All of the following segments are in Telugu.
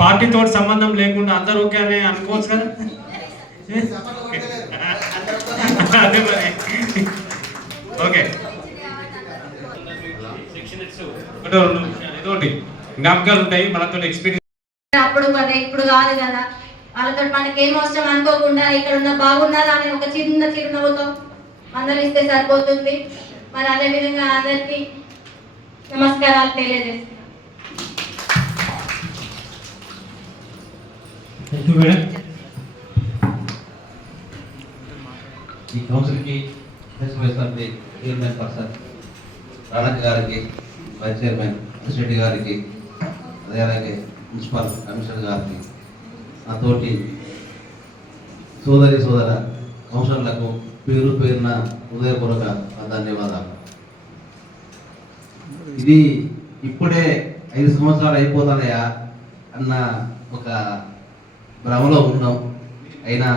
పార్టీతో సంబంధం లేకుండా అందరూ ఓకే అని అనుకోవచ్చు కదా. అదే మరి ఓకే. ఇదోటి జ్ఞాపకాలు ఉంటాయి మనతో ఎక్స్పీరియన్స్. అప్పుడు కదా ఇప్పుడు కాదు కదా, వాళ్ళతో మనకి ఏం అవసరం అనుకోకుండా ఇక్కడ ఉన్న బాగున్నదా అని ఒక చిన్న చిరునవ్వుతో మందలిస్తే సరిపోతుంది. మరి అదే విధంగా అందరికీ నమస్కారాలు తెలియజేస్తున్నాను. ఈ కౌన్సిల్కి చైర్మన్ పర్సన్ రాణక్ గారికి, వైస్ చైర్మన్ రెడ్డి గారికి, అదే అలాగే మున్సిపల్ కమిషనర్ గారికి, నాతోటి సోదరి సోదర కౌన్సిలర్లకు పేరు పేరున హృదయపూర్వక ధన్యవాదాలు. ఇది ఇప్పుడే 5 సంవత్సరాలు అయిపోతానయా అన్న ఒక భ్రమలో ఉన్నాం. అయినా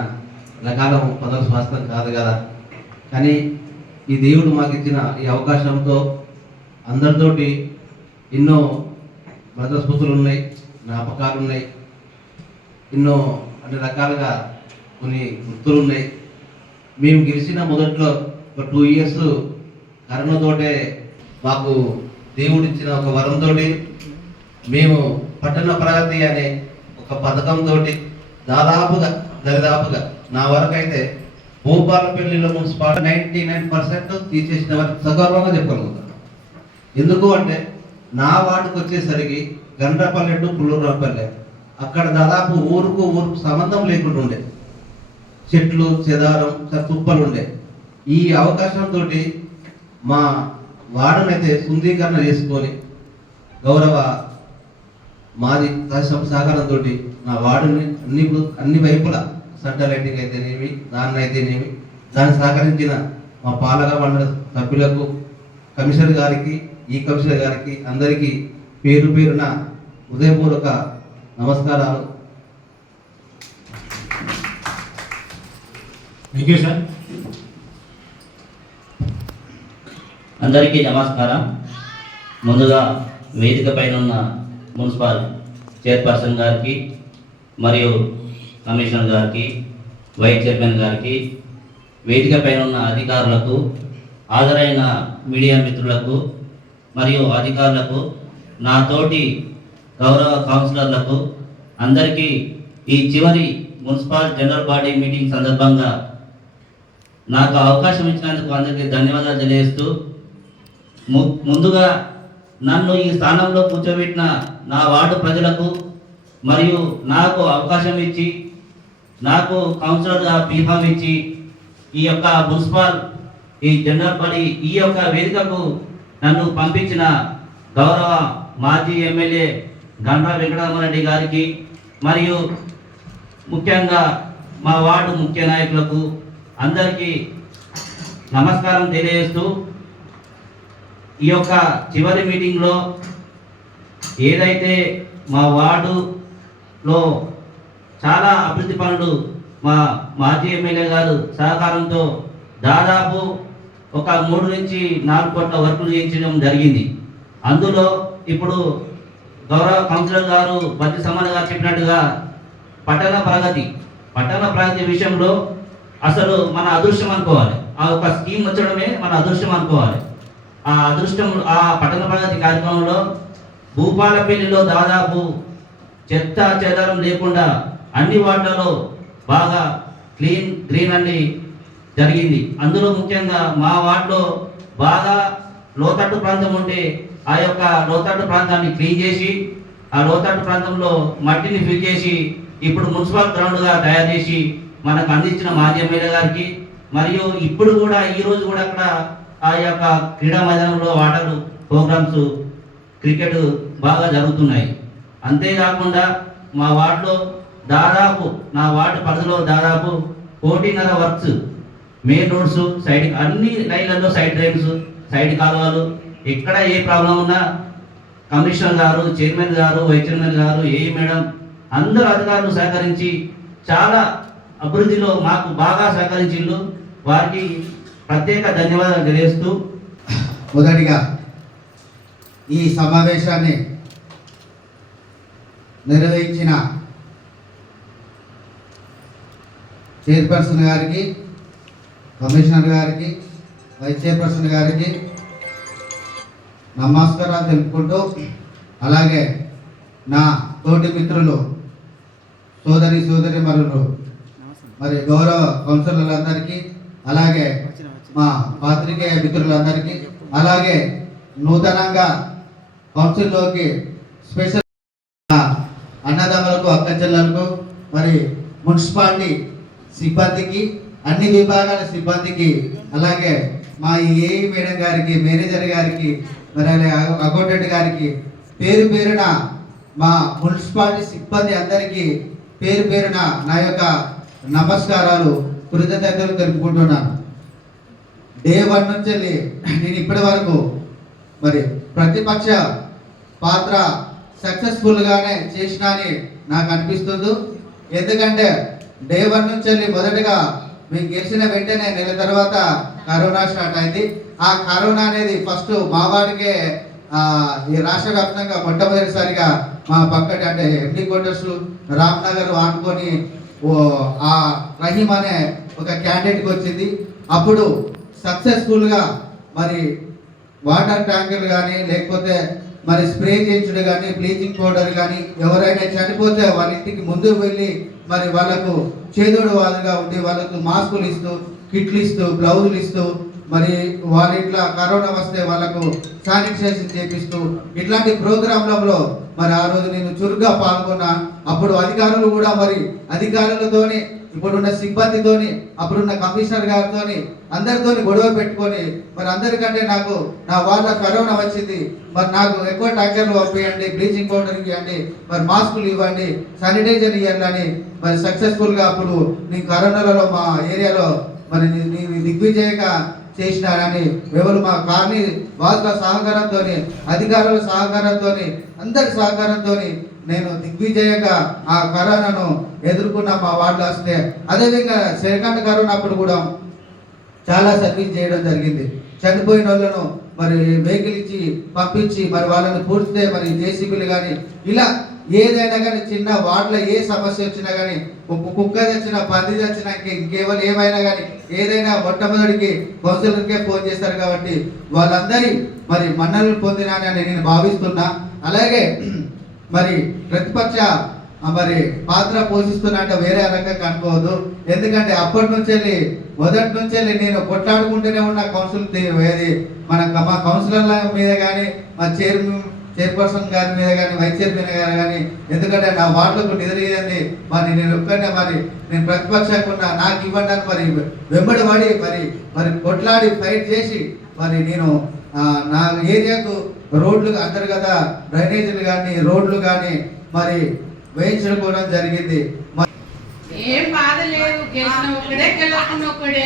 లకాలం పదవి స్వాస్థ్యం కాదు కదా. కానీ ఈ దేవుడు మాకు ఇచ్చిన ఈ అవకాశంతో అందరితోటి ఎన్నో భద్రస్మృతులు ఉన్నాయి, జ్ఞాపకాలు ఉన్నాయి, ఎన్నో అన్ని రకాలుగా కొన్ని గుర్తులు ఉన్నాయి. మేము గెలిచిన మొదట్లో ఒక 2 ఇయర్స్ కరోనాతోటే మాకు దేవుడిచ్చిన ఒక వరంతో మేము పట్టణ ప్రగతి అనే ఒక పథకంతో దాదాపుగా నా వరకు అయితే భూపాలపల్లిలో మున్సిపాలిటీ 99% తీసేసిన వారికి సగర్వంగా చెప్పగలుగుతాను. ఎందుకు అంటే నా వార్డుకు వచ్చేసరికి గండ్రపల్లె టు పుల్లూరుపల్లె, అక్కడ దాదాపు ఊరుకు సంబంధం లేకుండా ఉండే చెట్లు చెదారం తుప్పలు ఉండే. ఈ అవకాశంతో మా వార్డునైతే శుద్ధీకరణ చేసుకొని గౌరవ మాది సహకారంతో నా వార్డుని అన్ని వైపులా సెంటర్ లైటింగ్ అయితేనేమి, దాన్ని అయితేనేమి, దాన్ని సహకరించిన మా పాలక మండలి సభ్యులకు, కమిషనర్ గారికి, ఈ కమిషనర్ గారికి అందరికీ పేరు పేరున హృదయపూర్వక నమస్కారాలు. Thank you sir. అందరికీ నమస్కారం. ముందుగా వేదిక పైన ఉన్న మున్సిపల్ చైర్పర్సన్ గారికి మరియు కమిషనర్ గారికి, వైస్ చైర్మన్ గారికి, వేదిక పైన ఉన్న అధికారులకు, హాజరైన మీడియా మిత్రులకు మరియు అధికారులకు, నాతోటి గౌరవ కౌన్సిలర్లకు అందరికీ ఈ చివరి మున్సిపల్ జనరల్ బాడీ మీటింగ్ సందర్భంగా నాకు అవకాశం ఇచ్చినందుకు అందరికీ ధన్యవాదాలు తెలియజేస్తూ, ముందుగా నన్ను ఈ స్థానంలో కూర్చోబెట్టిన నా వార్డు ప్రజలకు మరియు నాకు అవకాశం ఇచ్చి నాకు కౌన్సిలర్గా బీఫామ్ ఇచ్చి ఈ యొక్క మున్సిపల్ ఈ జనరల్ బాడీ ఈ యొక్క వేదికకు నన్ను పంపించిన గౌరవ మాజీ ఎమ్మెల్యే గండ్ర వెంకటరామారెడ్డి గారికి మరియు ముఖ్యంగా మా వార్డు ముఖ్య నాయకులకు అందరికీ నమస్కారం తెలియజేస్తూ, ఈ యొక్క చివరి మీటింగ్లో ఏదైతే మా వార్డులో చాలా అభివృద్ధి పనులు మా మాజీ ఎమ్మెల్యే గారు సహకారంతో దాదాపు ఒక 3 నుంచి 4 కోట్ల వర్కులు చేయించడం జరిగింది. అందులో ఇప్పుడు గౌరవ కౌన్సిలర్ గారు బద్ది సమాన గారు చెప్పినట్టుగా పట్టణ ప్రగతి విషయంలో అసలు మన అదృష్టం అనుకోవాలి. ఆ ఒక స్కీమ్ వచ్చడమే మన అదృష్టం అనుకోవాలి. ఆ అదృష్టం ఆ పట్టణ ప్రగతి కార్యక్రమంలో భూపాలపల్లిలో దాదాపు చెత్త చెదారం లేకుండా అన్ని వార్డులలో బాగా గ్రీన్ అన్ని జరిగింది. అందులో ముఖ్యంగా మా వార్డులో బాగా లోతట్టు ప్రాంతం ఉంటే ఆ యొక్క లోతట్టు ప్రాంతాన్ని క్లీన్ చేసి ఆ లోతట్టు ప్రాంతంలో మట్టిని ఫిల్ చేసి ఇప్పుడు మున్సిపల్ గ్రౌండ్గా తయారు చేసి మనకు అందించిన మాజీ ఎమ్మెల్యే గారికి, మరియు ఇప్పుడు కూడా ఈ రోజు కూడా అక్కడ ఆ యొక్క క్రీడా మైదానంలో వాటర్ ప్రోగ్రామ్స్ క్రికెట్ బాగా జరుగుతున్నాయి. అంతేకాకుండా మా వార్డులో దాదాపు నా వార్డు పరిధిలో దాదాపు 1.5 వర్క్స్, మెయిన్ రోడ్స్, సైడ్ అన్ని లైన్లలో సైడ్ డ్రైన్స్, సైడ్ కాలువలు, ఎక్కడ ఏ ప్రాబ్లం ఉన్నా కమిషనర్ గారు, చైర్మన్ గారు, వైస్ చైర్మన్ గారు, ఏ మేడం అందరూ అధికారులు సహకరించి చాలా అభివృద్ధిలో మాకు బాగా సహకరించిండ్రు. వారికి ప్రత్యేక ధన్యవాదాలు తెలియజేస్తూ, మొదటిగా ఈ సమావేశాన్ని నిర్వహించిన చైర్పర్సన్ గారికి, కమిషనర్ గారికి, వైస్ చైర్పర్సన్ గారికి నమస్కారాలు తెలుపుకుంటూ, అలాగే నా తోటి మిత్రులు, సోదరిమరులు, మరి గౌరవ కౌన్సిలర్లందరికీ, అలాగే మా పాత్రికేయ మిత్రులందరికీ, అలాగే నూతనంగా కౌన్సిల్లోకి స్పెషల్ అన్నదమ్ములకు, అక్కచెల్లెలకు, మరి మున్సిపాలిటీ సిబ్బందికి, అన్ని విభాగాల సిబ్బందికి, అలాగే మా ఏఈ మేడం గారికి, మేనేజర్ గారికి, మరి అకౌంటెంట్ గారికి పేరు పేరున, మా మున్సిపాలిటీ సిబ్బంది అందరికీ పేరు పేరున నా యొక్క నమస్కారాలు, కృతజ్ఞతలు తెలుపుకుంటున్నాను. డే 1 నుంచి నేను ఇప్పటి వరకు మరి ప్రతిపక్ష పాత్ర సక్సెస్ఫుల్గానే చేసినా అని నాకు అనిపిస్తుంది. ఎందుకంటే డే 1 నుంచి మొదటగా మేము గెలిచిన వెంటనే నెల తర్వాత కరోనా స్టార్ట్ అయింది. ఆ కరోనా అనేది ఫస్ట్ మా వాడికే ఈ రాష్ట్ర వ్యాప్తంగా మొట్టమొదటిసారిగా మా పక్కటి అంటే ఎండి క్వార్టర్స్ రామ్నగర్ ఆనుకొని ఆ రహీం అనే ఒక క్యాండిడేట్కి వచ్చింది. అప్పుడు సక్సెస్ఫుల్గా మరి వాటర్ ట్యాంకులు కానీ, లేకపోతే మరి స్ప్రే చేయించడం కానీ, బ్లీచింగ్ పౌడర్ కానీ, ఎవరైనా చనిపోతే వాళ్ళ ఇంటికి ముందు వెళ్ళి మరి వాళ్ళకు చేదోడు వాళ్ళుగా ఉండి వాళ్ళకు మాస్కులు ఇస్తూ, కిట్లు ఇస్తూ, గ్లౌజులు ఇస్తూ, మరి వాళ్ళ ఇంట్లో కరోనా వస్తే వాళ్ళకు శానిటైజేషన్ చేపిస్తూ ఇట్లాంటి ప్రోగ్రాంలలో మరి ఆ రోజు నేను చురుగ్గా పాల్గొన్నా. అప్పుడు అధికారులు కూడా మరి అధికారులతోని, ఇప్పుడున్న సిబ్బందితోని, అప్పుడున్న కమిషనర్ గారితోని, అందరితోని గొడవ పెట్టుకొని మరి అందరికంటే నాకు నా వాళ్ళ కరోనా వచ్చింది, మరి నాకు ఎక్కువ ట్యాంకర్లు పంపించండి, బ్లీచింగ్ పౌడర్ ఇవ్వండి, మరి మాస్కులు ఇవ్వండి, శానిటైజర్ ఇవ్వండి అని మరి సక్సెస్ఫుల్గా అప్పుడు నేను కరోనాలలో మా ఏరియాలో మరి నేను దిగ్విజయంగా చేసినారని ఎవరు మా కాలనీ వాసుల సహకారంతో, అధికారుల సహకారంతో, అందరి సహకారంతో నేను దిగ్విజయంగా ఆ కరోనాను ఎదుర్కొన్న మా వార్డులో వస్తే. అదేవిధంగా సెకండ్ కరోనా అప్పుడు కూడా చాలా సర్వీస్ చేయడం జరిగింది. చనిపోయిన వాళ్ళను మరి వెహికల్ ఇచ్చి పంపించి మరి వాళ్ళని పూడ్చితే మరి జేసీబీలు కానీ, ఇలా ఏదైనా కానీ చిన్న వార్డులో ఏ సమస్య వచ్చినా కానీ, కుక్క తెచ్చినా, పంది తెచ్చినా, ఇంకేమైనా ఏమైనా కానీ ఏదైనా మొట్టమొదటికి కౌన్సిలర్కే ఫోన్ చేస్తారు. కాబట్టి వాళ్ళందరి మరి మన్ననలు పొందినానని నేను భావిస్తున్నా. అలాగే మరి ప్రతిపక్ష మరి పాత్ర పోషిస్తున్నట్టు వేరే రకంగా అనుకోవద్దు. ఎందుకంటే అప్పటి నుంచి మొదటి నుంచి నేను కొట్లాడుకుంటూనే ఉన్న కౌన్సిల్ మా కౌన్సిలర్ల మీద కానీ, మా చైర్పర్సన్ గారి మీద కానీ, వైస్ చైర్మన్ గారు కానీ, ఎందుకంటే నా వార్డులకు నిధులు ఇవ్వండి, మరి నేను ఒక్కనే మరి నేను ప్రతిపక్షంగా నాకు ఇవ్వండి అని మరి వెంబడి పడి మరి కొట్లాడి ఫైట్ చేసి మరి నేను నా ఏరియాకు రోడ్లు, అంతర్గత డ్రైనేజీలు కానీ, రోడ్లు కానీ మరి వేయించుకోవడం జరిగింది. ఏం బాధ లేదు, గెలిచిన ఒక్కడే, గెలవకుండా ఒక్కడే,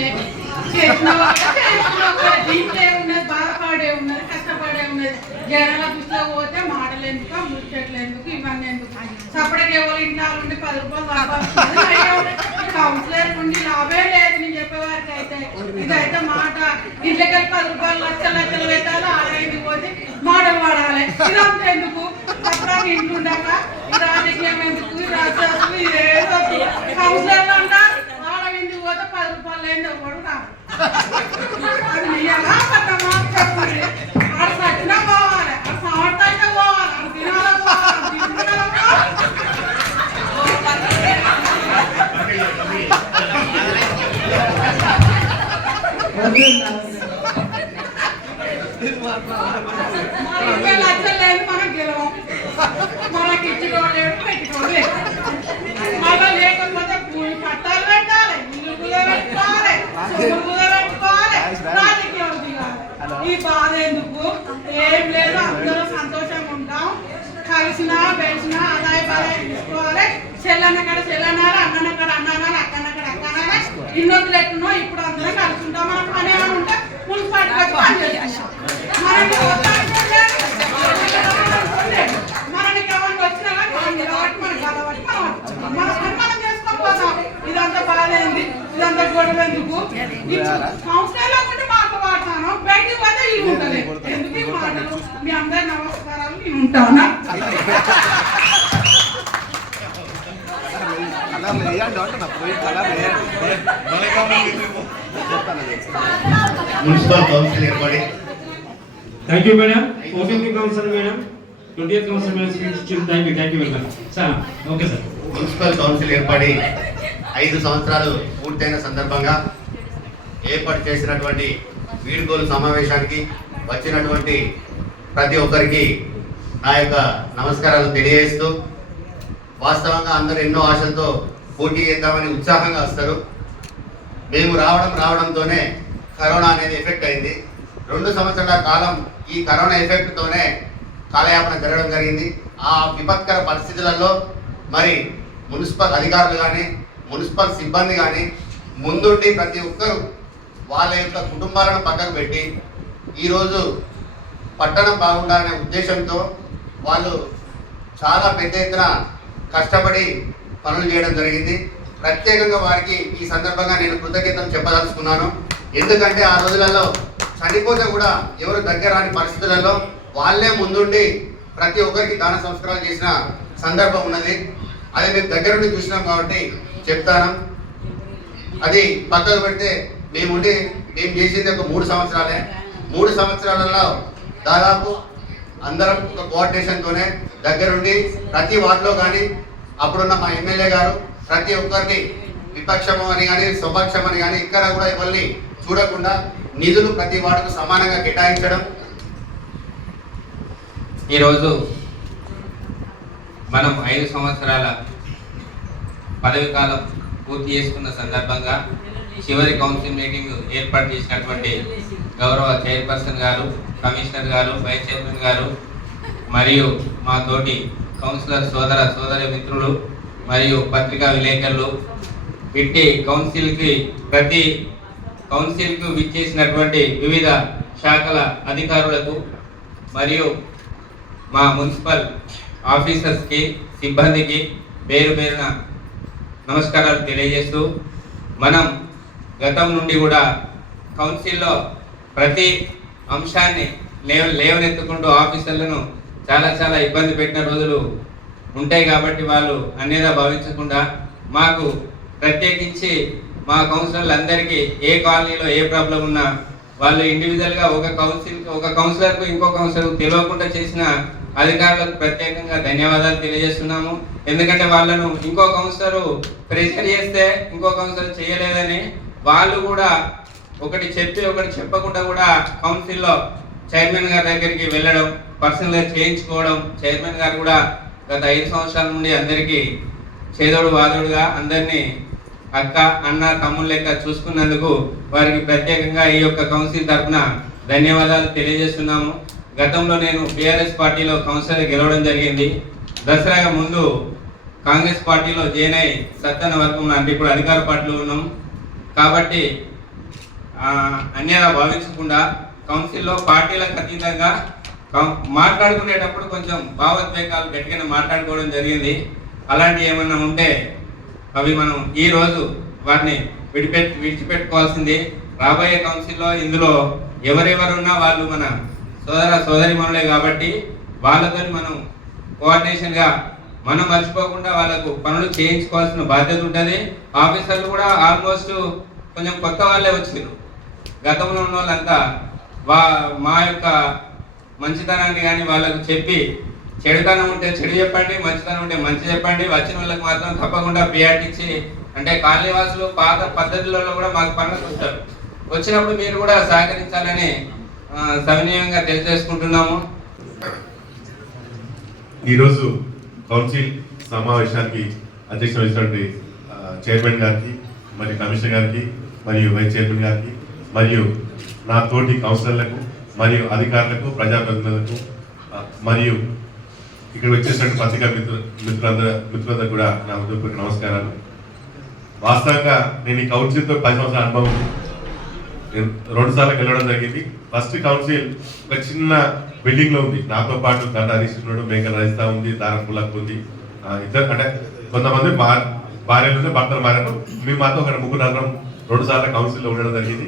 చేసిన ఒక్కడే, దీంట్లో ఉన్నది, బాధపడే ఉన్నది, కష్టపడే ఉన్నది. జనాల దృష్టిలో పోతే మాటలు ఎందుకు, ముచ్చట్లు ఎందుకు, ఇవన్నీ ఎందుకు? సపరేట్ ఎవరు ఇంట్లో ఉండి 10 రూపాయలు కౌన్సిలర్ ఉండి లాభే లేదు. నేను చెప్పేవారికి అయితే ఇదైతే మాట ఇంట్లోకి 10 రూపాయలు లక్షలు పెట్టాలి, ఆడైంది పోతే మాటలు వాడాలి. ఇదంతా ఎందుకు? అప్పుడు ఇంటుండక ఈ రాజకీయం ఎందుకు, ఈ రాష్ట్రాలు ఇదేదో కౌన్సిలర్లు అంట ఆడవింది పోతే 10 రూపాయలు ఏందో కూడా రాదు. అది నిజమా పట్టమా చెప్పండి. ఆడ సచ్చినా పోవాలి, ఆడ సమర్థంగా పోవాలి, ఆడ తినాల పోవాలి, లక్షలు లేదు మనకు గెలవం, మనకి ఇచ్చుకోలేదు, పెట్టుకోలేదు. మళ్ళీ లేకపోతే పూలు పట్టాలు పెట్టాలి, ఇల్లు కూడా పెట్టుకోవాలి, సొమ్ము కూడా పెట్టుకోవాలి, రాజకీయం దిగాలి. ఈ బాధ ఎందుకు? ఏం లేదు, అందరూ సంతోషంగా ఉంటాం. కలిసినా పెంచినా ఆదాయ బాధాయి తీసుకోవాలి. చెల్లన్న కాడ చెల్లన్నారు, అన్నన్న కాడ అన్నారు, అక్కన్న కాడ అక్కన్నారు. ఇన్నొద్దులు ఎట్టునో ఇప్పుడు అందరం కలిసి ఉంటాం. మనం పని ఏమైనా ఉంటే మున్సిపాలిటీ వచ్చి పని చేస్తాం. మనకి మనకి ఎవరికి వచ్చినా కానీ మనకి కాబట్టి మన పని మనం చేసుకోకపోతాం. ఇదంతా బాధేంది, ఇదంతా గొడవ ఎందుకు? సంవత్సరాల్లో ఉంటే మాకు వాడతాను, బయటికి పోతే ఇవి ఉంటుంది. ఎందుకు ఈ మాటలు? మీ అందరి నమస్కారాలు, నేను ఉంటానా? మున్సిపల్ కౌన్సిల్ ఏర్పడి thank you madam. 14th council madam, 20th council madam speech ఇచ్చింది. Thank you very much sir. Okay sir. Municipal council ఏర్పడి 5 సంవత్సరాలు పూర్తయిన సందర్భంగా ఏర్పాటు చేసినటువంటి వీడ్కోలు సమావేశానికి వచ్చినటువంటి ప్రతి ఒక్కరికి నా యొక్క నమస్కారాలు తెలియజేస్తూ, వాస్తవంగా అందరూ ఎన్నో ఆశలతో పోటీ చేద్దామని ఉత్సాహంగా వస్తారు. మేము రావడంతోనే కరోనా అనేది ఎఫెక్ట్ అయింది. 2 సంవత్సరాల కాలం ఈ కరోనా ఎఫెక్ట్తోనే కాలయాపన జరగడం జరిగింది. ఆ విపత్కర పరిస్థితులలో మరి మున్సిపల్ అధికారులు కానీ మున్సిపల్ సిబ్బంది కానీ ముందుండి ప్రతి ఒక్కరు వాళ్ళ యొక్క కుటుంబాలను పక్కకు పెట్టి ఈరోజు పట్టణం బాగుండాలనే ఉద్దేశంతో వాళ్ళు చాలా పెద్ద ఎత్తున కష్టపడి పనులు చేయడం జరిగింది. ప్రత్యేకంగా వారికి ఈ సందర్భంగా నేను కృతజ్ఞతలు చెప్పదలుచుకున్నాను. ఎందుకంటే ఆ రోజులలో చనిపోతే కూడా ఎవరు దగ్గర రాని పరిస్థితులలో వాళ్ళే ముందుండి ప్రతి ఒక్కరికి దాన సంస్కారాలు చేసిన సందర్భం ఉన్నది. అది మేము దగ్గర నుండి చూసినాం కాబట్టి చెప్తాను. అది పక్కకు పెడితే మేము చేసేది ఒక 3 సంవత్సరాలే. 3 సంవత్సరాలలో దాదాపు అందరం ఒక కోఆర్డినేషన్తోనే దగ్గరుండి ప్రతి వార్డులో కానీ అప్పుడున్న మా ఎమ్మెల్యే గారు ప్రతి ఒక్కరికి విపక్షము అని కానీ స్వపక్షం అని కానీ ఇక్కడ కూడా ఎవరిని చూడకుండా నిధులు ప్రతి వార్డుకు సమానంగా కేటాయించడం. ఈరోజు మనం 5 సంవత్సరాల పదవి కాలం పూర్తి చేసుకున్న సందర్భంగా చివరి కౌన్సిల్ మీటింగ్ ఏర్పాటు చేసినటువంటి గౌరవ చైర్పర్సన్ గారు, కమిషనర్ గారు, వైస్ చైర్మన్ గారు మరియు మా తోటి కౌన్సిలర్ సోదరి మిత్రులు మరియు పత్రికా విలేకరులు, ఇట్టి ప్రతి కౌన్సిల్కు విచ్చేసినటువంటి వివిధ శాఖల అధికారులకు మరియు మా మున్సిపల్ ఆఫీసర్స్కి, సిబ్బందికి పేరున నమస్కారాలు తెలియజేస్తూ, మనం గతం నుండి కూడా కౌన్సిల్లో ప్రతి అంశాన్ని లేవనెత్తుకుంటూ ఆఫీసర్లను చాలా ఇబ్బంది పెట్టిన రోజులు ఉంటాయి. కాబట్టి వాళ్ళు అన్యదా భావించకుండా మాకు ప్రత్యేకించి మా కౌన్సిలర్లందరికీ ఏ కాలనీలో ఏ ప్రాబ్లం ఉన్నా వాళ్ళు ఇండివిజువల్గా ఒక కౌన్సిలర్కు ఇంకో కౌన్సిలర్కు తెలియకుండా చేసిన అధికారులకు ప్రత్యేకంగా ధన్యవాదాలు తెలియజేస్తున్నాము. ఎందుకంటే వాళ్ళను ఇంకో కౌన్సిలర్ ప్రెషర్ చేస్తే ఇంకో కౌన్సిలర్ చేయలేదని వాళ్ళు కూడా ఒకటి చెప్పి ఒకటి చెప్పకుండా కూడా కౌన్సిల్లో చైర్మన్ గారి దగ్గరికి వెళ్ళడం, పర్సనల్గా చేయించుకోవడం. చైర్మన్ గారు కూడా గత 5 సంవత్సరాల నుండి అందరికీ చేదోడు వాదోడుగా అందరినీ అక్క, అన్న, తమ్ముళ్ళ లెక్క చూసుకున్నందుకు వారికి ప్రత్యేకంగా ఈ యొక్క కౌన్సిల్ తరఫున ధన్యవాదాలు తెలియజేస్తున్నాము. గతంలో నేను బీఆర్ఎస్ పార్టీలో కౌన్సిలర్ గెలవడం జరిగింది. దసరా ముందు కాంగ్రెస్ పార్టీలో జాయిన్ అయి సత్తన వరకు అంటే ఇప్పుడు అధికార పార్టీలో ఉన్నాం. కాబట్టి అన్యాయంగా భావించకుండా కౌన్సిల్లో పార్టీలకు అతీతంగా మాట్లాడుకునేటప్పుడు కొంచెం భావోద్వేగాలు గట్టిగానే మాట్లాడుకోవడం జరిగింది. అలాంటివి ఏమన్నా ఉంటే అవి మనం ఈరోజు వాటిని విడిచిపెట్టుకోవాల్సింది. రాబోయే కౌన్సిల్లో ఇందులో ఎవరెవరున్నా వాళ్ళు మన సోదరిమణులే కాబట్టి వాళ్ళతో మనం కోఆర్డినేషన్గా మనం మర్చిపోకుండా వాళ్ళకు పనులు చేయించుకోవాల్సిన బాధ్యత ఉంటుంది. ఆఫీసర్లు కూడా ఆల్మోస్ట్ కొంచెం కొత్త వాళ్ళే వచ్చారు. గతంలో ఉన్న వాళ్ళంతా మా యొక్క మంచితనాన్ని కానీ వాళ్ళకు చెప్పి, చెడుతనం ఉంటే చెడు చెప్పండి, మంచితనం ఉంటే మంచి చెప్పండి, వచ్చిన వాళ్ళకి మాత్రం తప్పకుండా ప్రియారిటీ ఇచ్చి, అంటే కాలనీవాసులు పాత పద్ధతులలో కూడా మాకు పనులకు వస్తారు. వచ్చినప్పుడు మీరు కూడా సహకరించాలని సవినయంగా తెలియజేసుకుంటున్నాము. ఈరోజు కౌన్సిల్ సమావేశానికి అధ్యక్షత వహించినటువంటి చైర్మన్ గారికి, మరియు కమిషనర్ గారికి, మరియు వైస్ చైర్మన్ గారికి, మరియు నా తోటి కౌన్సిలర్లకు, మరియు అధికారులకు, ప్రజాప్రతినిధులకు, మరియు ఇక్కడ వచ్చేసినటువంటి పత్రికా మిత్రులందరూ కూడా నా హృదయపూర్వక నమస్కారాలు. వాస్తవంగా నేను ఈ కౌన్సిల్తో 10 సంవత్సరాల అనుభవం ఉంది. నేను 2 సార్లు వెళ్ళడం జరిగింది. ఫస్ట్ కౌన్సిల్ ఒక చిన్న బిల్డింగ్ లో ఉంది. నాతో పాటు దండ హరీష్ ఉన్నాడు, మేకల రజిత ఉంది, దారపులకు ఉంది. ఇద్దరు అంటే కొంతమంది భార్యలు ఉంటే భర్తలు మారారు. మేము మాతో ఒక 3-4 సార్లు కౌన్సిల్లో ఉండడం జరిగింది.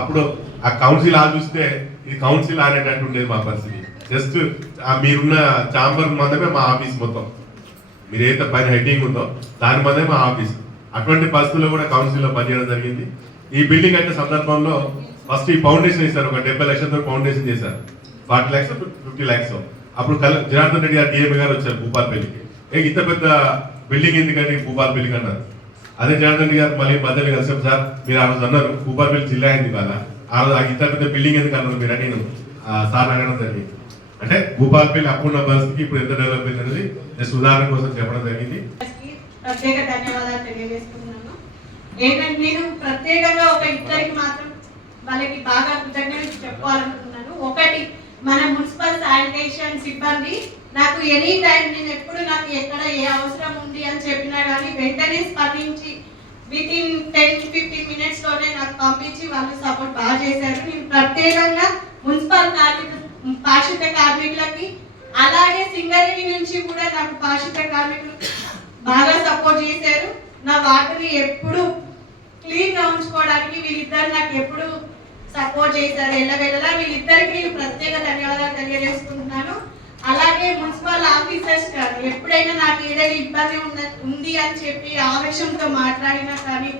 అప్పుడు ఆ కౌన్సిల్ చూస్తే ఇది కౌన్సిల్ అనేటట్టు ఉండేది మా పరిస్థితి. జస్ట్ మీరున్న ఛాంబర్ మందమే మా ఆఫీస్ మొత్తం. మీరు ఏదైతే పైన హెడ్డింగ్ ఉందో దాని మీదే మా ఆఫీస్. అటువంటి పరిస్థితుల్లో కూడా కౌన్సిల్లో పనిచేయడం జరిగింది. ఈ బిల్డింగ్ అయితే సందర్భంలో ఫస్ట్ ఈ ఫౌండేషన్ ఇస్తారు, ఒక 70 లక్షలతో ఫౌండేషన్ చేశారు, 40 lakhs 50 lakhs. అప్పుడు జనార్దన్ రెడ్డి గారు డిఎంఏ గారు వచ్చారు భూపాలపల్లికి. ఇంత పెద్ద బిల్డింగ్ ఎందుకండి భూపాలపల్లికి అన్నారు. అదే జనార్దన్ రెడ్డి గారు మళ్ళీ మధ్యలో కలిసాం, సార్ మీరు ఆ రోజు అన్నారు భూపాలపల్లి జిల్లా అయింది కదా, ఆ రోజు ఇంత పెద్ద బిల్డింగ్ ఎందుకు అన్నారు మీరు అని నేను సార్ అడగడం జరిగింది. అంటే భూపాలపల్లి అప్పుడున్న పరిస్థితికి ఇప్పుడు ఎంత డెవలప్ అయింది అనేది జస్ట్ ఉదాహరణ కోసం చెప్పడం జరిగింది. ప్రత్యేక ధన్యవాదాలు తెలియజేస్తున్నాను. ఏంటంటే నేను ప్రత్యేకంగా ఒక ఇద్దరికి మాత్రం వాళ్ళకి బాగా కృతజ్ఞతలు చెప్పుకోవాలనుకున్నాను. ఒకటి, మన మున్సిపల్ శానిటేషన్ సిబ్బంది నాకు ఎనీ టైం, నేను ఎప్పుడు నాకు ఎక్కడ ఏ అవసరం ఉంది అని చెప్పినా కానీ వెంటనే స్పందించి వితిన్ 10-15 minutes లోనే నాకు పంపించి వాళ్ళు సపోర్ట్ బాగా చేశారు. నేను ప్రత్యేకంగా మున్సిపల్ పారిశుద్ధ కార్మికులకి, అలాగే సింగరేణి నుంచి కూడా నాకు పారిశుద్ధ కార్మికులు బాగా సపోర్ట్ చేశారు. నా వాటిని ఎప్పుడు క్లీన్ గా ఉంచుకోవడానికి వీళ్ళిద్దరు నాకు ఎప్పుడు సపోర్ట్ చేశారు. ఎల్లవేళలా వీళ్ళిద్దరికి నేను ప్రత్యేక ధన్యవాదాలు తెలియజేసుకుంటున్నాను. అలాగే మున్సిపల్ ఆఫీసర్స్ గారు ఎప్పుడైనా నాకు ఏదైనా ఇబ్బంది ఉంది అని చెప్పి ఆవేశంతో మాట్లాడినా కానీ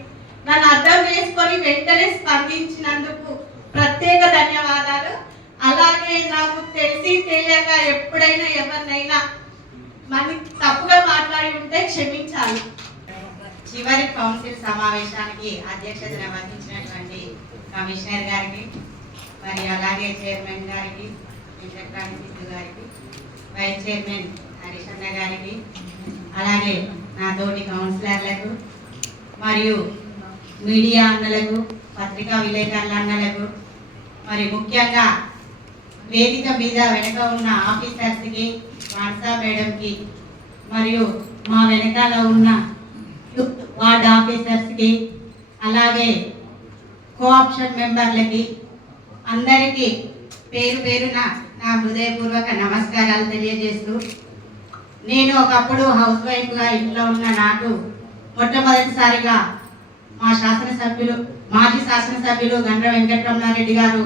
నన్ను అర్థం చేసుకొని వెంటనే స్పందించినందుకు ప్రత్యేక ధన్యవాదాలు. అలాగే నాకు తెలిసి తెలియక ఎప్పుడైనా ఎవరినైనా మనకి తప్పుగా మాట్లాడి ఉంటే క్షమించాలి. చివరి కౌన్సిల్ సమావేశానికి అధ్యక్షతన వహించినటువంటి కమిషనర్ గారికి, మరి అలాగే చైర్మన్ గారికి, చక్రాని సిద్ధు గారికి, వైస్ చైర్మన్ హరిశన్న గారికి, అలాగే నా తోటి కౌన్సిలర్లకు, మరియు మీడియా అన్నలకు, పత్రికా విలేకరుల అన్నలకు, మరి ముఖ్యంగా వేదిక మీద వెనక ఉన్న ఆఫీసర్స్కి, వాట్సా మేడంకి, మరియు మా వెనకాల ఉన్న వార్డ్ ఆఫీసర్స్కి, అలాగే కోఆప్షన్ మెంబర్లకి అందరికీ పేరు పేరున నా హృదయపూర్వక నమస్కారాలు తెలియజేస్తూ, నేను ఒకప్పుడు హౌస్ వైఫ్గా ఇంట్లో ఉన్న నాకు మొట్టమొదటిసారిగా మా శాసనసభ్యులు, మాజీ శాసనసభ్యులు గండ్ర వెంకటరమణారెడ్డి గారు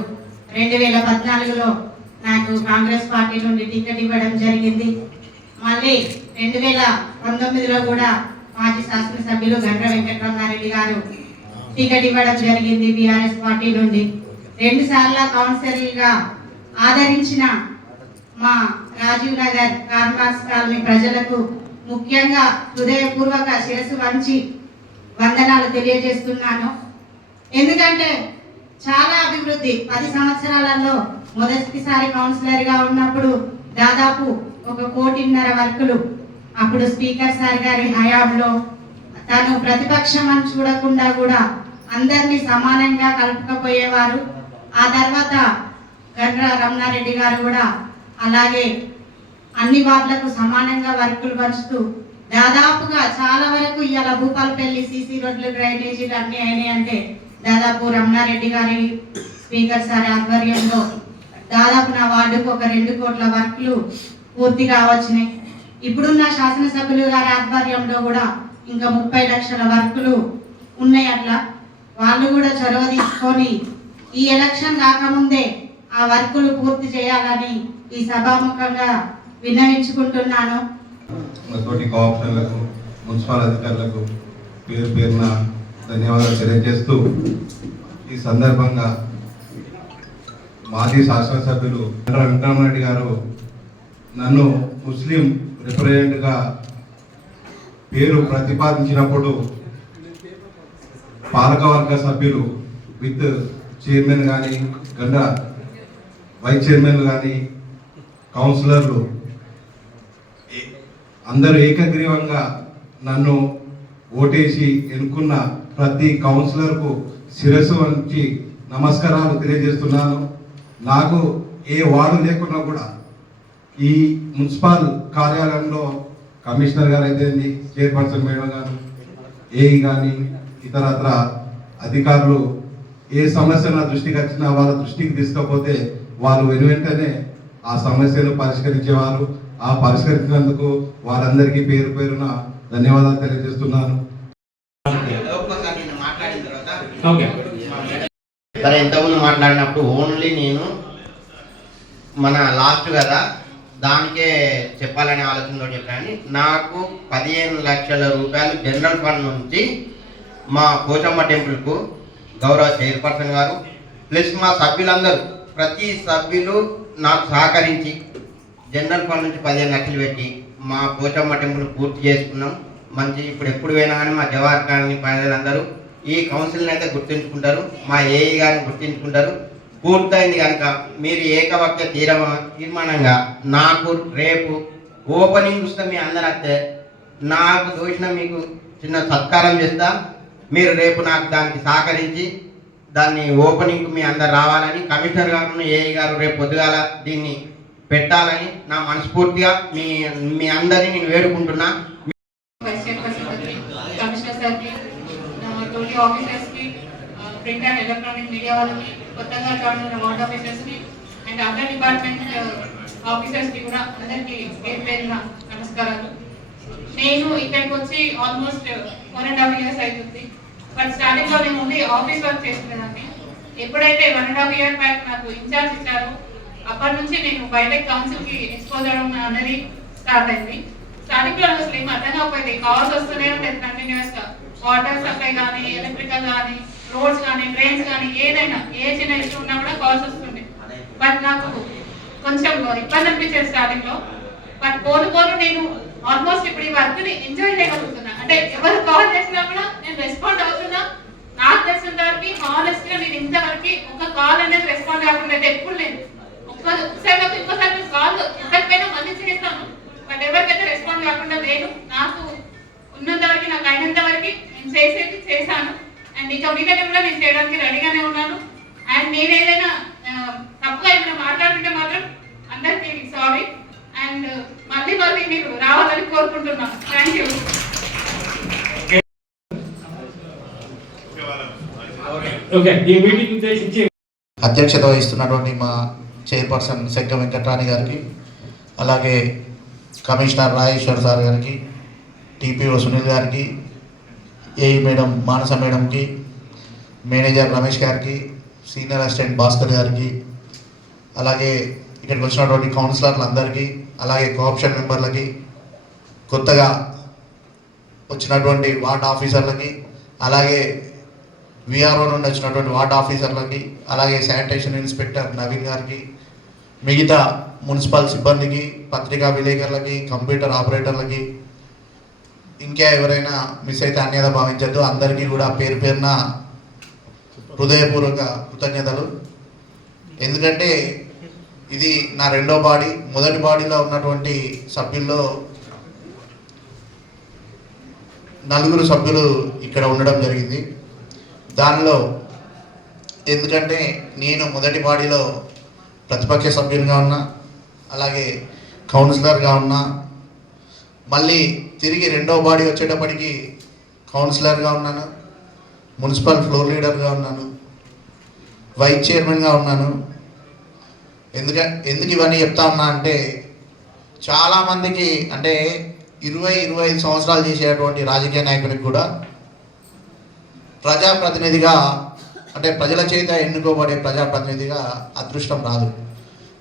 2014లో నాకు కాంగ్రెస్ పార్టీ నుండి టికెట్ ఇవ్వడం జరిగింది. మళ్ళీ 2019లో కూడా మాజీ శాసనసభ్యులు గండ్ర వెంకటరమణారెడ్డి గారు టికెట్ ఇవ్వడం జరిగింది బీఆర్ఎస్ పార్టీ నుండి. 2 సార్లు కౌన్సిలర్గా ఆదరించిన మా రాజీవ్ నగర్ కార్మార్స్ కాలనీ ప్రజలకు ముఖ్యంగా హృదయపూర్వక శిరస్సు వంచి వందనాలు తెలియజేస్తున్నాను. ఎందుకంటే చాలా అభివృద్ధి 10 సంవత్సరాలలో మొదటిసారి కౌన్సిలర్గా ఉన్నప్పుడు దాదాపు 1.5 కోటి వర్కులు అప్పుడు స్పీకర్ సార్ గారి హయాంలో తాను ప్రతిపక్షం అని చూడకుండా కూడా అందరినీ సమానంగా కలుపుకపోయేవారు. ఆ తర్వాత గండ్ర రమణారెడ్డి గారు కూడా అలాగే అన్ని వార్డులకు సమానంగా వర్కులు పంచుతూ దాదాపుగా చాలా వరకు ఇవాళ భూపాలపల్లి సీసీ రోడ్లు, డ్రైనేజీలు అన్నీ అయినాయి అంటే దాదాపు రమణారెడ్డి గారి స్పీకర్ సార్ ఆధ్వర్యంలో దాదాపు నా వార్డుకు 2 కోట్ల వర్కులు పూర్తిగా వచ్చినాయి. ఇప్పుడున్న శాసనసభ్యులు గారి ఆధ్వర్యంలో కూడా ఇంకా 30 లక్షల వర్కులు ఉన్నాయి. అట్లా వాళ్ళు కూడా చొరవ తీసుకొని ఈ ఎలక్షన్ కాకముందే ఆ వర్కులు పూర్తి చేయాలని ఈ సభాముఖంగా విన్నవించుకుంటున్నాను. తోటి కోఆప్షన్లకు, మున్సిపల్ అధికారులకు పేరు పేరున ధన్యవాదాలు తెలియజేస్తూ, ఈ సందర్భంగా మాజీ శాసనసభ్యులు వెంకటరమణారెడ్డి గారు నన్ను ముస్లిం రిప్రజెంట్గా పేరు ప్రతిపాదించినప్పుడు పాలకవర్గ సభ్యులు విత్ చైర్మన్ కానీ, గండ్ర వైస్ చైర్మన్ కానీ, కౌన్సిలర్లు అందరూ ఏకగ్రీవంగా నన్ను ఓటేసి ఎన్నుకున్న ప్రతి కౌన్సిలర్కు శిరస్సు వంచి నమస్కారాలు తెలియజేస్తున్నాను. నాకు ఏ వార్డు లేకున్నా కూడా ఈ మున్సిపల్ కార్యాలయంలో కమిషనర్ గారు అయితే, చైర్పర్సన్ మేడం గారు, ఏఈ కానీ ఇతరత్ర అధికారులు ఏ సమస్య నా దృష్టికి వచ్చినా వాళ్ళ దృష్టికి తీసుకపోతే వాళ్ళు వెనువెంటనే ఆ సమస్యను పరిష్కరించేవారు. ఆ పరిష్కరించినందుకు వారందరికీ పేరు పేరున ధన్యవాదాలు తెలియజేస్తున్నాను. సరే, ఇంతకుముందు మాట్లాడినప్పుడు ఓన్లీ నేను మన లాస్ట్ కదా దానికే చెప్పాలనే ఆలోచనలో చెప్పాను. నాకు 15 లక్షల రూపాయలు జనరల్ ఫండ్ నుంచి మా పోచమ్మ టెంపుల్కు గౌరవ చైర్పర్సన్ గారు ప్లస్ మా సభ్యులందరూ ప్రతి సభ్యులు నాకు సహకరించి జనరల్ ఫండ్ నుంచి 15 లక్షలు పెట్టి మా పోచమ్మ టెంపుల్ పూర్తి చేసుకున్నాం. మంచి ఇప్పుడు ఎప్పుడు పోయినా కానీ మా జవహర్ కాలనీ ప్రజలందరూ ఈ కౌన్సిల్ని అయితే గుర్తుంచుకుంటారు, మా ఏఈ గారిని గుర్తుంచుకుంటారు. పూర్తయింది కనుక మీరు ఏకవాక్య తీర్మానంగా నాకు రేపు ఓపెనింగ్ చూస్తే మీ అందరూ వస్తే నాకు దోషిన మీకు చిన్న సత్కారం చేస్తా. మీరు రేపు నాకు దానికి సహకరించి దాన్ని ఓపెనింగ్ మీ అందరు రావాలని, కమిషనర్ గారు ఏఈ గారు రేపు పొద్దుగాల దీన్ని పెట్టాలని నా మనస్ఫూర్తిగా మీ అందరినీ నేను వేడుకుంటున్నా. కమిషనర్ సార్కి, తోటి ఆఫీసర్స్కి, ప్రింట్ అండ్ ఎలక్ట్రానిక్ మీడియా వాళ్ళకి, కొత్తగా జాయిన్ అయిన వార్డ్ ఆఫీసర్స్కి అండ్ అదర్ డిపార్ట్మెంట్ ఆఫీసర్స్కి కూడా అందరికీ పేరు పేరున నమస్కారాలు. నేను ఇక్కడికి వచ్చి ఆల్మోస్ట్ 4.5 years అవుతుంది. బట్ స్టార్టింగ్లో నేను ఓన్లీ ఆఫీస్ వర్క్ చేస్తున్నదాన్ని. ఎప్పుడైతే 1.5 year బ్యాక్ నాకు ఇన్ఛార్జ్ ఇచ్చారో అప్పటి నుంచి నేను బయట కౌన్సిల్కి ఎక్స్పోజ్ అవ్వడం అనేది స్టార్ట్ అయింది. స్టార్టింగ్లో అసలు ఏం అర్థం కాకపోయింది. కాల్స్ వస్తూనే ఉంటాయి కంటిన్యూస్గా. వాటర్ సప్లై కానీ, ఎలక్ట్రికల్ కానీ, రోడ్స్ కానీ, ట్రైన్స్ కానీ, ఏదైనా ఏ చిన్న ఇష్యూ ఉన్నా కూడా కాల్స్ వస్తుంది. బట్ నాకు కొంచెం ఇబ్బంది అనిపించేది స్టార్టింగ్లో. బట్ పోను నేను ఆల్మోస్ట్ ఇప్పుడు ఈ వర్క్ని ఎంజాయ్ చేయగలుగుతున్నా. అంటే ఎవరు కాల్ చేసినా కూడా నేను రెస్పాండ్ అవుతున్నా. నాకు తెలిసిన వరకు హానెస్ట్గా నేను ఇంతవరకు ఒక కాల్ అనేది రెస్పాండ్ కాకుండా అయితే ఎప్పుడు లేదు. ఇంకోసారి కాల్ ఎంతకైనా మళ్ళీ చేస్తాను. బట్ ఎవరికైతే రెస్పాండ్ కాకుండా లేదు. నాకు ఉన్నంత వరకు, నాకు అయినంత వరకు నేను చేసేది చేశాను. అండ్ ఇక మీదట కూడా నేను చేయడానికి రెడీగానే ఉన్నాను. అండ్ నేను ఏదైనా తప్పుగా ఏమైనా మాట్లాడుతుంటే మాత్రం అందరికీ సారీ. అండ్ మళ్ళీ మీరు రావాలని కోరుకుంటున్నాను. Thank you. అధ్యక్షత వహిస్తున్నటువంటి మా చైర్పర్సన్ శంక వెంకట్రాణి గారికి, అలాగే కమిషనర్ రాజేశ్వర్ సార్ గారికి, టీపీఓ సునీల్ గారికి, ఏఈ మేడం మానస మేడంకి, మేనేజర్ రమేష్ గారికి, సీనియర్ అసిస్టెంట్ భాస్కర్ గారికి, అలాగే ఇక్కడికి వచ్చినటువంటి కౌన్సిలర్లందరికీ, అలాగే కోఆప్షన్ మెంబర్లకి, కొత్తగా వచ్చినటువంటి వార్డ్ ఆఫీసర్లకి, అలాగే విఆర్ఓ నుండి వచ్చినటువంటి వార్డ్ ఆఫీసర్లకి, అలాగే శానిటేషన్ ఇన్స్పెక్టర్ నవీన్ గారికి, మిగతా మున్సిపల్ సిబ్బందికి, పత్రికా విలేకరులకి, కంప్యూటర్ ఆపరేటర్లకి, ఇంకా ఎవరైనా మిస్ అయితే అన్యత భావించద్దు. అందరికీ కూడా పేరు పేరున హృదయపూర్వక కృతజ్ఞతలు. ఎందుకంటే ఇది నా రెండో బాడీ. మొదటి బాడీలో ఉన్నటువంటి సభ్యుల్లో 4 సభ్యులు ఇక్కడ ఉండడం జరిగింది. దానిలో ఎందుకంటే నేను మొదటి బాడీలో ప్రతిపక్ష సభ్యునిగా ఉన్నా, అలాగే కౌన్సిలర్గా ఉన్నా, మళ్ళీ తిరిగి రెండో బాడీ వచ్చేటప్పటికి కౌన్సిలర్గా ఉన్నాను, మున్సిపల్ ఫ్లోర్ లీడర్గా ఉన్నాను, వైస్ చైర్మన్గా ఉన్నాను. ఎందుకు ఇవన్నీ చెప్తా ఉన్నా అంటే, చాలామందికి అంటే 20-25 సంవత్సరాలు చేసేటువంటి రాజకీయ నాయకునికి కూడా ప్రజాప్రతినిధిగా, అంటే ప్రజల చేత ఎన్నుకోబడే ప్రజాప్రతినిధిగా అదృష్టం రాదు.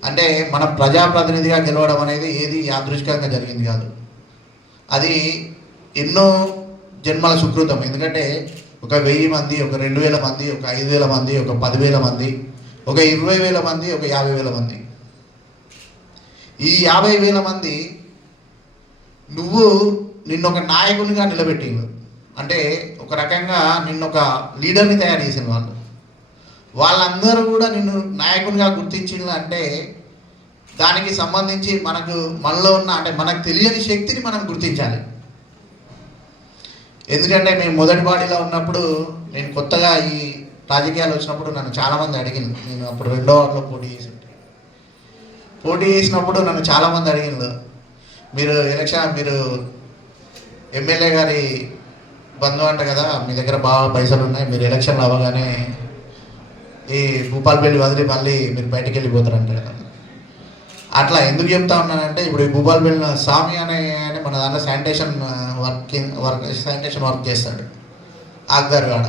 అంటే మనం ప్రజాప్రతినిధిగా గెలవడం అనేది ఏది యాదృచ్ఛికంగా జరిగింది కాదు. అది ఎన్నో జన్మల సుకృతం. ఎందుకంటే ఒక 1000 మంది, ఒక 2000 మంది, ఒక 5000 మంది, ఒక 10,000 మంది, ఒక 20,000 మంది, ఒక 50,000 మంది. ఈ 50,000 మంది నిన్నొక నాయకునిగా నిలబెట్టిండు. అంటే ఒక రకంగా నిన్నొక లీడర్ని తయారు చేసిన వాళ్ళందరూ కూడా నిన్ను నాయకునిగా గుర్తించిండు. అంటే దానికి సంబంధించి మనలో ఉన్న, అంటే మనకు తెలియని శక్తిని మనం గుర్తించాలి. ఎందుకంటే మేము మొదటి బాడీలో ఉన్నప్పుడు, నేను కొత్తగా ఈ రాజకీయాలు వచ్చినప్పుడు నన్ను చాలామంది అడిగింది. నేను అప్పుడు 2వ వార్డులో పోటీ చేసినప్పుడు నన్ను చాలామంది అడిగింది, మీరు ఎమ్మెల్యే గారి బంధువు అంట కదా, మీ దగ్గర బాగా పైసలు ఉన్నాయి, మీరు ఎలక్షన్లు అవ్వగానే ఈ భూపాలపల్లి వదిలి మళ్ళీ మీరు బయటికి వెళ్ళిపోతారంట కదా. అట్లా ఎందుకు చెప్తా ఉన్నానంటే, ఇప్పుడు ఈ భూపాలపల్లి స్వామి అనే మన దాంట్లో శానిటేషన్ వర్క్ చేస్తాడు, ఆగ్దారివాడ.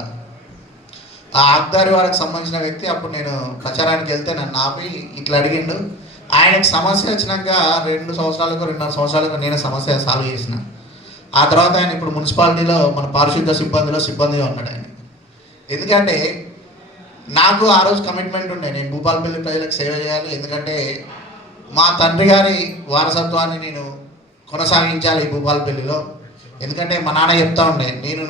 ఆ ఆగ్దారివాడకు సంబంధించిన వ్యక్తి అప్పుడు నేను ప్రచారానికి వెళ్తే నన్ను ఆపి ఇట్లా అడిగిండు, ఆయనకు సమస్య వచ్చినాక 2 సంవత్సరాలకు 2.5 సంవత్సరాలకు నేను సమస్య సాల్వ్ చేసిన. ఆ తర్వాత ఆయన ఇప్పుడు మున్సిపాలిటీలో మన పారిశుద్ధ సిబ్బందిగా ఉన్నాడు ఆయన. ఎందుకంటే నాకు ఆ రోజు కమిట్మెంట్ ఉండే, నేను భూపాలపల్లి ప్రజలకు సేవ చేయాలి. ఎందుకంటే మా తండ్రి గారి వారసత్వాన్ని నేను కొనసాగించాలి ఈ భూపాలపల్లిలో. ఎందుకంటే మా నాన్న చెప్తా ఉండే, నేను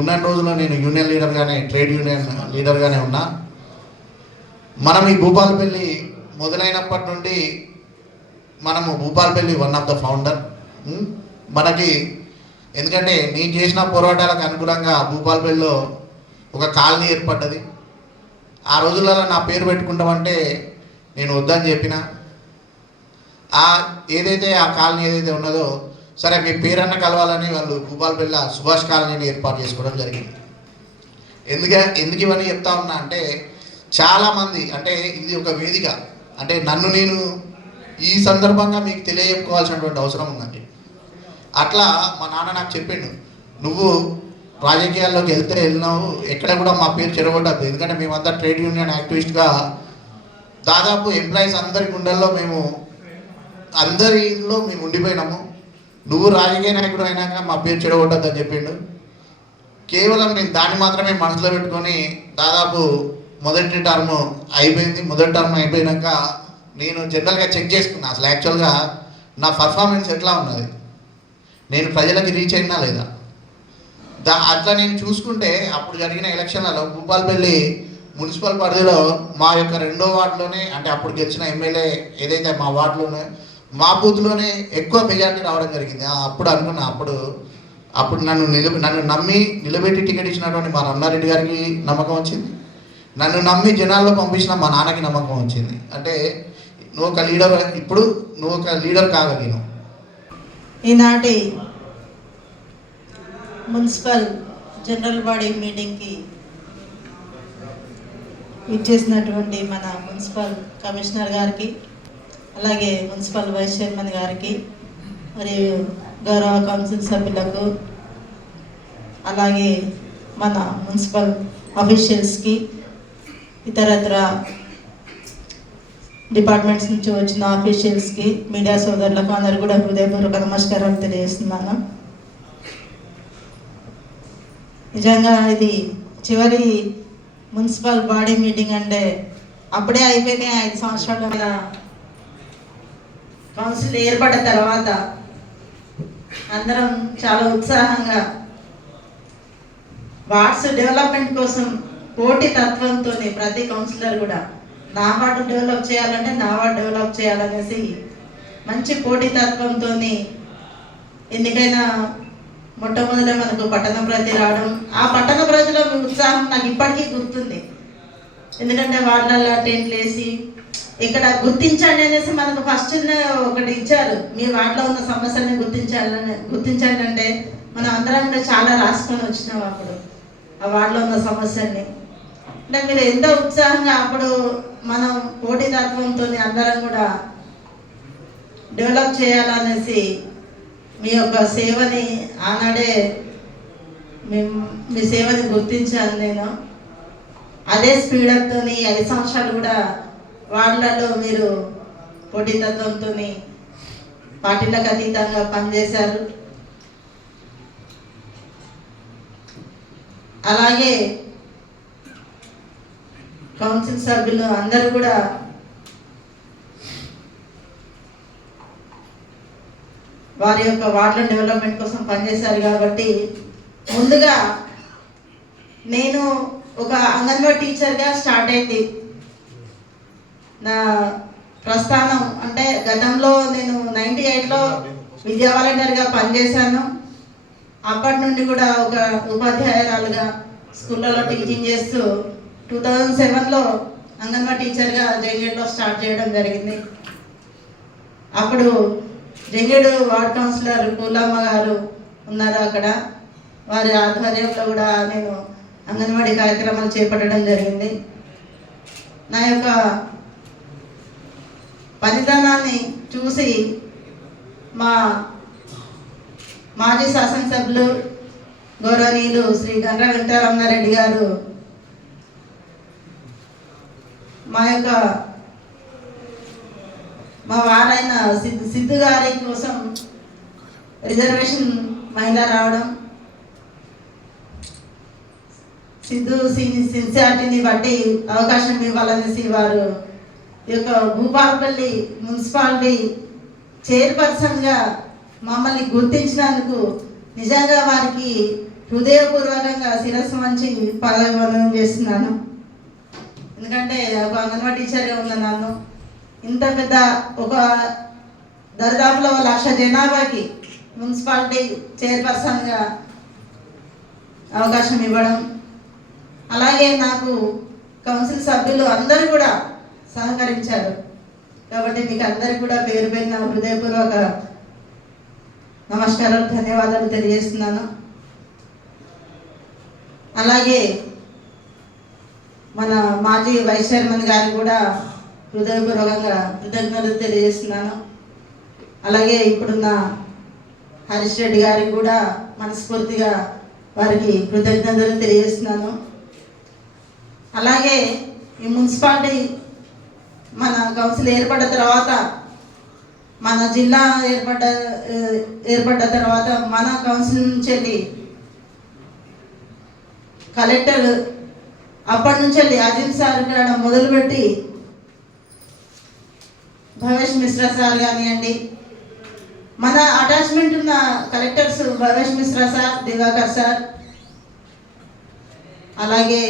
ఉన్న రోజుల్లో నేను యూనియన్ లీడర్గానే, ట్రేడ్ యూనియన్ లీడర్గానే ఉన్నా. మనం ఈ భూపాలపల్లి మొదలైనప్పటి నుండి మనము Bhupalpally one of the founder మనకి. ఎందుకంటే నేను చేసిన పోరాటాలకు అనుగుణంగా భూపాలపల్లిలో ఒక కాలనీ ఏర్పడ్డది. ఆ రోజులలో నా పేరు పెట్టుకుంటామంటే నేను వద్దని చెప్పిన. ఏదైతే ఆ కాలనీ ఏదైతే ఉన్నదో, సరే మీ పేరన్న కలవాలని వాళ్ళు భూపాలపల్లి సుభాష్ కాలనీని ఏర్పాటు చేసుకోవడం జరిగింది. ఎందుకు ఇవన్నీ చెప్తా ఉన్నా అంటే, చాలామంది అంటే ఇది ఒక వేదిక, అంటే నన్ను నేను ఈ సందర్భంగా మీకు తెలియజెప్పుకోవాల్సినటువంటి అవసరం ఉందండి. అట్లా మా నాన్న నాకు చెప్పిండు, నువ్వు రాజకీయాల్లోకి వెళ్ళినావు, ఎక్కడ కూడా మా పేరు చెరగొట్టద్దు. ఎందుకంటే మేమంతా ట్రేడ్ యూనియన్ యాక్టివిస్ట్గా దాదాపు ఎంప్లాయీస్ అందరి గుండెల్లో అందరిలో మేము ఉండిపోయినాము. నువ్వు రాజకీయ నాయకుడు అయినాక మా పేరు చెడగొట్టద్దు అని చెప్పిండు. కేవలం నేను దాన్ని మాత్రమే మనసులో పెట్టుకొని దాదాపు మొదటి టర్మ్ అయిపోయినాక నేను జనరల్గా చెక్ చేసుకున్నా అసలు యాక్చువల్గా నా పర్ఫార్మెన్స్ ఎట్లా ఉన్నది, నేను ప్రజలకి రీచ్ అయినా లేదా. అట్లా నేను చూసుకుంటే అప్పుడు జరిగిన ఎలక్షన్లలో భూపాలపల్లి మున్సిపల్ పరిధిలో మా యొక్క 2వ వార్డులోనే, అంటే అప్పుడు గెలిచిన ఎమ్మెల్యే ఏదైతే మా వార్డులోనే మా బూత్లోనే ఎక్కువ మెజార్టీ రావడం జరిగింది. అప్పుడు అనుకున్నా, అప్పుడు నన్ను నమ్మి నిలబెట్టి టికెట్ ఇచ్చినటువంటి మా రమణారెడ్డి గారికి నమ్మకం వచ్చింది, నన్ను నమ్మి జనాల్లో పంపించిన మా నాన్నకి నమ్మకం వచ్చింది. అంటే నువ్వు ఒక లీడర్, ఇప్పుడు నువ్వు ఒక లీడర్ కాగలిగినావు. ఈనాటి మున్సిపల్ జనరల్ బాడీ మీటింగ్కి ఇచ్చేసినటువంటి మన మున్సిపల్ కమిషనర్ గారికి, అలాగే మున్సిపల్ వైస్ చైర్మన్ గారికి, మరియు గౌరవ కౌన్సిల్ సభ్యులకు, అలాగే మన మున్సిపల్ అఫీషియల్స్కి, ఇతరత్ర డిపార్ట్మెంట్స్ నుంచి వచ్చిన ఆఫీషియల్స్కి, మీడియా సోదరులకు అందరు కూడా హృదయపూర్వక నమస్కారాలు తెలియజేస్తున్నాను. నిజంగా ఇది చివరి మున్సిపల్ బాడీ మీటింగ్ అంటే అప్పుడే అయిపోయినాయి. 5 సంవత్సరాల మీద కౌన్సిల్ ఏర్పడిన తర్వాత అందరం చాలా ఉత్సాహంగా వార్డ్స్ డెవలప్మెంట్ కోసం పోటీ తత్వంతో ప్రతి కౌన్సిలర్ కూడా నా వార్డు డెవలప్ చేయాలంటే నా వార్డు డెవలప్ చేయాలనేసి మంచి పోటీ తత్వంతో ఎన్నికైన మొట్టమొదట మనకు పట్టణ ప్రతి రావడం, ఆ పట్టణ ప్రజల ఉత్సాహం నాకు ఇప్పటికీ గుర్తుంది. ఎందుకంటే వాళ్ళల్లో టెంట్లు వేసి ఇక్కడ గుర్తించండి అనేసి మనకు ఫస్ట్ ఒకటి ఇచ్చారు, మీ వార్డులో ఉన్న సమస్యల్ని గుర్తించండి అంటే మనం అందరం కూడా చాలా రాసుకొని వచ్చినాం అప్పుడు ఆ వార్డులో ఉన్న సమస్యల్ని. అంటే మీరు ఎంతో ఉత్సాహంగా అప్పుడు మనం పోటీతత్వంతో అందరం కూడా డెవలప్ చేయాలనేసి మీ యొక్క సేవని ఆనాడే మీ సేవని గుర్తించాను నేను. అదే స్పీడప్తో 5 సంవత్సరాలు కూడా వార్డులలో మీరు పోటీతత్వంతో పార్టీలకు అతీతంగా పనిచేశారు. అలాగే కౌన్సిల్ సభ్యులు అందరూ కూడా వారి యొక్క వార్డుల డెవలప్మెంట్ కోసం పనిచేశారు. కాబట్టి ముందుగా నేను ఒక అంగన్వాడీ టీచర్గా స్టార్ట్ అయింది నా ప్రస్థానం. అంటే గతంలో నేను 98లో విద్యా వాలంటీర్గా పనిచేశాను. అప్పటి నుండి కూడా ఒక ఉపాధ్యాయురాలుగా స్కూళ్ళలో టీచింగ్ చేస్తూ 2007లో అంగన్వాడీ టీచర్గా జంగేడులో స్టార్ట్ చేయడం జరిగింది. అప్పుడు జంగేడు వార్డ్ కౌన్సిలర్ పూలమ్మ గారు ఉన్నారు అక్కడ, వారి ఆధ్వర్యంలో కూడా నేను అంగన్వాడీ కార్యక్రమాలు చేపట్టడం జరిగింది. నా యొక్క పనితనాన్ని చూసి మా మాజీ శాసనసభ్యులు గౌరవనీయులు శ్రీ గండ్ర వెంకటరమణారెడ్డి గారు మా యొక్క మా వారైన సిద్ధు గారి కోసం రిజర్వేషన్ మహిళ రావడం, సిద్ధు సిన్సియారిటీని బట్టి అవకాశం ఇవ్వాలనేసి వారు ఈ యొక్క భూపాలపల్లి మున్సిపాలిటీ చైర్పర్సన్గా మమ్మల్ని గుర్తించినందుకు నిజంగా వారికి హృదయపూర్వకంగా శిరస్సు వంచి పాదాభివందనం చేస్తున్నాను. ఎందుకంటే ఒక అంగన్వాడీ టీచర్గా ఉన్న నన్ను ఇంత పెద్ద ఒక దరిదాపులో 1,00,000 జనాభాకి మున్సిపాలిటీ చైర్పర్సన్గా అవకాశం ఇవ్వడం, అలాగే నాకు కౌన్సిల్ సభ్యులు అందరూ కూడా సహకరించారు. కాబట్టి మీకు అందరికీ కూడా పేరు పేరున హృదయపూర్వక నమస్కారాలు, ధన్యవాదాలు తెలియజేస్తున్నాను. అలాగే మన మాజీ వైస్ చైర్మన్ గారికి కూడా హృదయపూర్వకంగా కృతజ్ఞతలు తెలియజేస్తున్నాను. అలాగే ఇప్పుడున్న హరీష్ రెడ్డి గారికి కూడా మనస్ఫూర్తిగా వారికి కృతజ్ఞతలు తెలియజేస్తున్నాను. అలాగే ఈ మున్సిపాలిటీ మన కౌన్సిల్ ఏర్పడ్డ తర్వాత, మన జిల్లా ఏర్పడ్డ తర్వాత మన కౌన్సిల్ నుంచి వెళ్ళి కలెక్టర్ అప్పటి నుంచి వెళ్ళి అజిం సార్ ఇక్కడ మొదలుపెట్టి భవేష్ మిశ్రా సార్ కానివ్వండి, మన అటాచ్మెంట్ ఉన్న collectors Bhavesh Mishra sir, Divakar sir, అలాగే